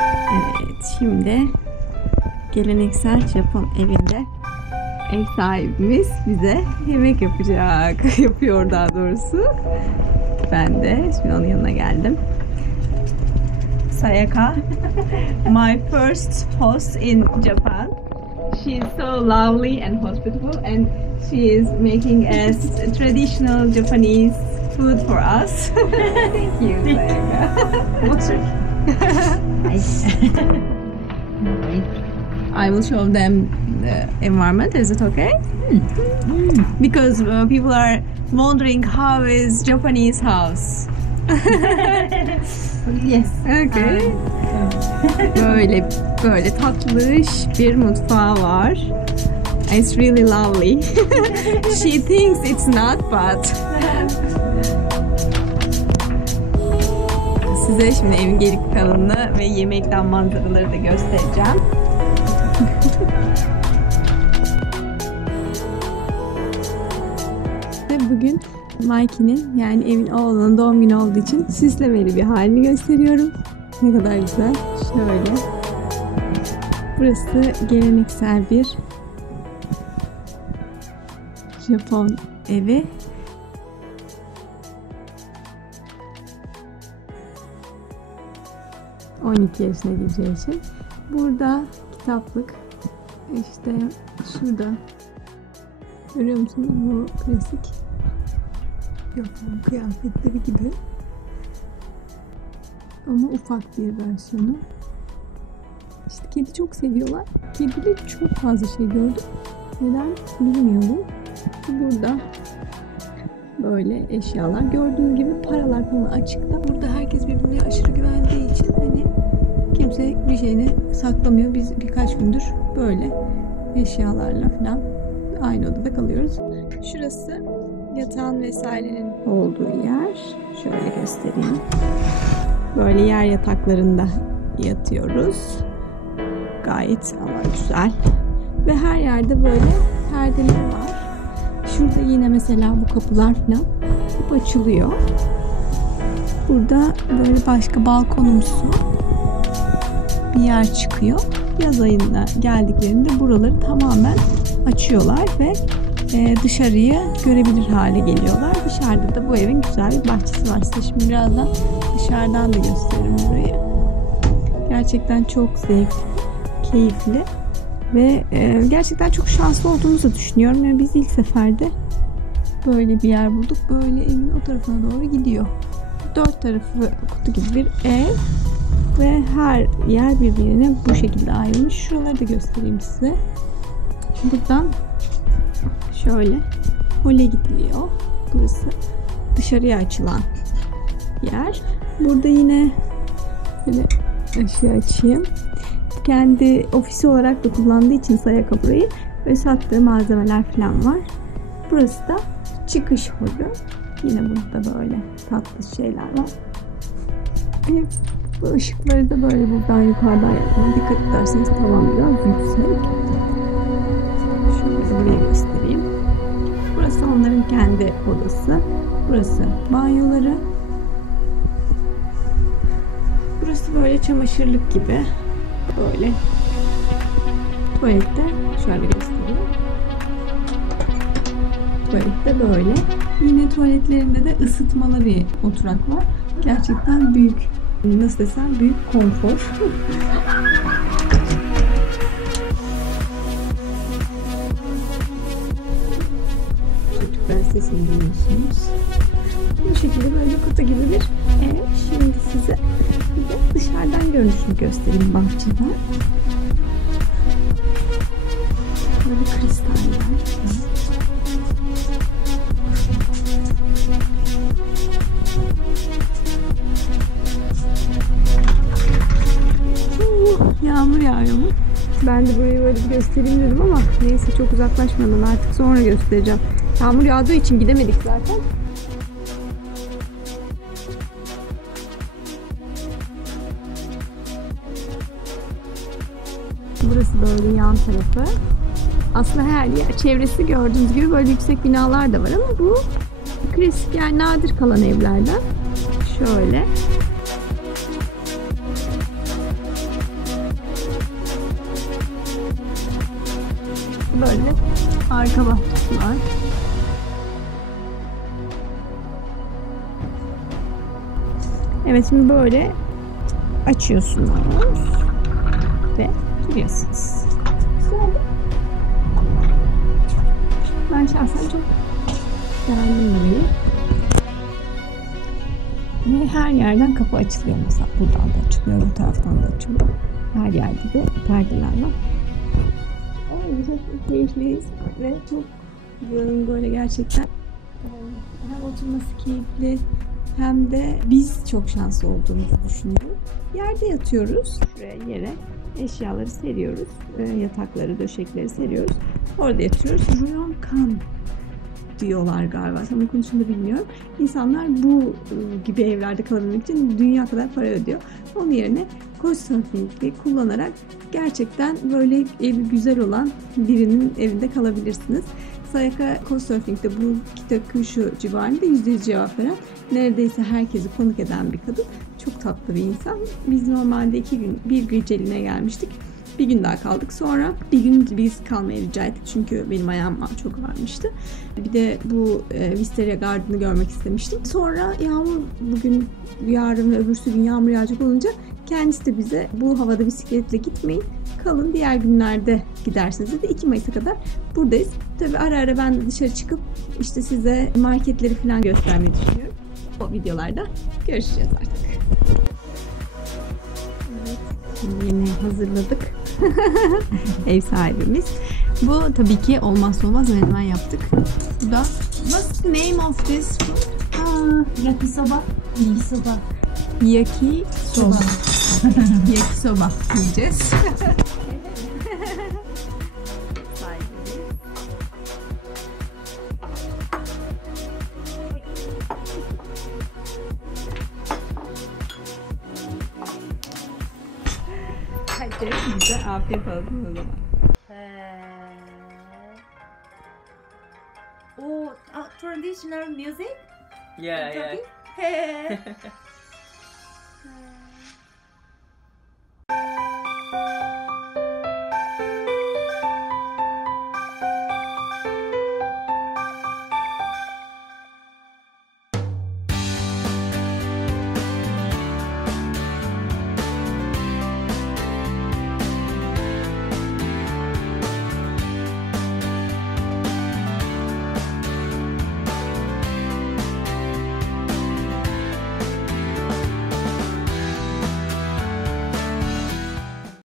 Evet, şimdi geleneksel Japon evinde ev sahibimiz bize yemek yapacak. Yapıyor daha doğrusu. Ben de şimdi onun yanına geldim. Sayaka, my first host in Japan. She is so lovely and hospitable, and she is making us traditional Japanese food for us. Thank you, Sayaka. What's your I will show them the environment. Is it okay? Because people are wondering how is Japanese house. Yes. Okay. Böyle tatlış bir mutfağı var. It's really lovely. She thinks it's not, but size şimdi evin geri kalanını ve yemekten manzaraları da göstereceğim. Ve bugün Mikey'nin, yani evin oğlunun doğum günü olduğu için süslemeli bir halini gösteriyorum. Ne kadar güzel. Şöyle. Burası geleneksel bir Japon evi. ...12 yaşına gireceği için. Burada kitaplık. İşte şurada. Görüyor musunuz bu klasik Japon kıyafetleri gibi. Ama ufak bir versiyonu. İşte kedi çok seviyorlar. Kedide çok fazla şey gördüm. Neden bilmiyorum. Burada böyle eşyalar. Gördüğünüz gibi paralar falan açıkta. Burada herkes birbirine aşırı güvendiği için hani kimse bir şeyini saklamıyor. Biz birkaç gündür böyle eşyalarla falan aynı odada kalıyoruz. Şurası yatağın vesairenin olduğu yer. Şöyle göstereyim. Böyle yer yataklarında yatıyoruz. Gayet ama güzel. Ve her yerde böyle perdeler var. Şurada yine mesela bu kapılar falan hep açılıyor. Burada böyle başka balkonumsu bir yer çıkıyor. Yaz ayında geldiklerinde buraları tamamen açıyorlar ve dışarıyı görebilir hale geliyorlar. Dışarıda da bu evin güzel bir bahçesi var. Size şimdi birazdan dışarıdan da gösteririm burayı. Gerçekten çok zevkli, keyifli ve gerçekten çok şanslı olduğumuzu düşünüyorum. Yani biz ilk seferde böyle bir yer bulduk. Böyle evin o tarafına doğru gidiyor. Dört tarafı kutu gibi bir ev ve her yer birbirine bu şekilde ayrılmış. Şuraları da göstereyim size. Buradan şöyle hole gidiliyor. Burası dışarıya açılan yer. Burada yine böyle aşağı açayım. Kendi ofisi olarak da kullandığı için Sayaka burayı ve sattığı malzemeler falan var. Burası da çıkış holü. Yine burada böyle tatlı şeyler var. Bu ışıkları da böyle buradan yukarıdan yapmaya dikkat ederseniz tavan biraz yüksek. Şöyle buraya göstereyim. Burası onların kendi odası. Burası banyoları. Burası böyle çamaşırlık gibi. Böyle. Tuvalette şöyle göstereyim. Tuvalette böyle. Yine tuvaletlerinde de ısıtmalı bir oturak var. Gerçekten büyük. Nasıl desem büyük konfor. Çocuklar sesini duyuyorsunuz. Bu şekilde böyle kutu gibi bir ev. Şimdi size dışarıdan görünüşünü göstereyim bahçeden. Böyle kristaller. Yağmur yağıyor mu? Ben de burayı böyle bir göstereyim dedim ama neyse çok uzaklaşmadan artık sonra göstereceğim. Yağmur yağdığı için gidemedik zaten. Burası böyle yan tarafı. Aslında her yer, çevresi gördüğünüz gibi böyle yüksek binalar da var ama bu klasik, yani nadir kalan evlerden. Şöyle. böyle arka bahçesi var. Evet, şimdi böyle açıyorsunuz ve giriyorsunuz. Ben şahsen çok beğendim burayı. Ve her yerden kapı açılıyor mesela. Buradan da açılıyor, bu taraftan da açılıyor. Her yerde de perdeler var. Çok keyifliyiz ve çok böyle gerçekten hem oturması keyifli hem de biz çok şanslı olduğumuzu düşünüyorum. Yerde yatıyoruz. Şuraya yere eşyaları seriyoruz. Yatakları, döşekleri seriyoruz. Orada yatıyoruz. Ryokan diyorlar galiba. Tam konusunda bilmiyorum. İnsanlar bu gibi evlerde kalabilmek için dünya kadar para ödüyor. Onun yerine Couchsurfing'i kullanarak gerçekten böyle evi güzel olan birinin evinde kalabilirsiniz. Sayaka Couchsurfing'de bu Kitakyushu civarında %100 cevap veren, neredeyse herkesi konuk eden bir kadın. Çok tatlı bir insan. Biz normalde 2 gün, bir geceliğine gelmiştik. Bir gün daha kaldık. Sonra bir gün biz kalmaya rica ettik. Çünkü benim ayağım çok ağrımıştı. Bir de bu Wisteria Garden'ı görmek istemiştim. Sonra yağmur, bugün yarın ve öbürsü gün yağmur yağacak olunca kendisi de bize bu havada bisikletle gitmeyin, kalın, diğer günlerde gidersiniz dedi. 2 Mayıs'a kadar buradayız. Tabii ara ara ben de dışarı çıkıp işte size marketleri falan göstermeyi düşünüyorum. O videolarda görüşeceğiz artık. Evet, şimdi yine hazırladık. Ev sahibimiz. Bu tabii ki olmazsa olmaz, menemen yaptık. Bu da, what's the name of this food? Yakisoba. Yakisoba. Yakisoba. Yakisoba yiyeceğiz. Hadi bize afiyet olsun o zaman. Oh, traditional music? Yeah, yeah. Hey.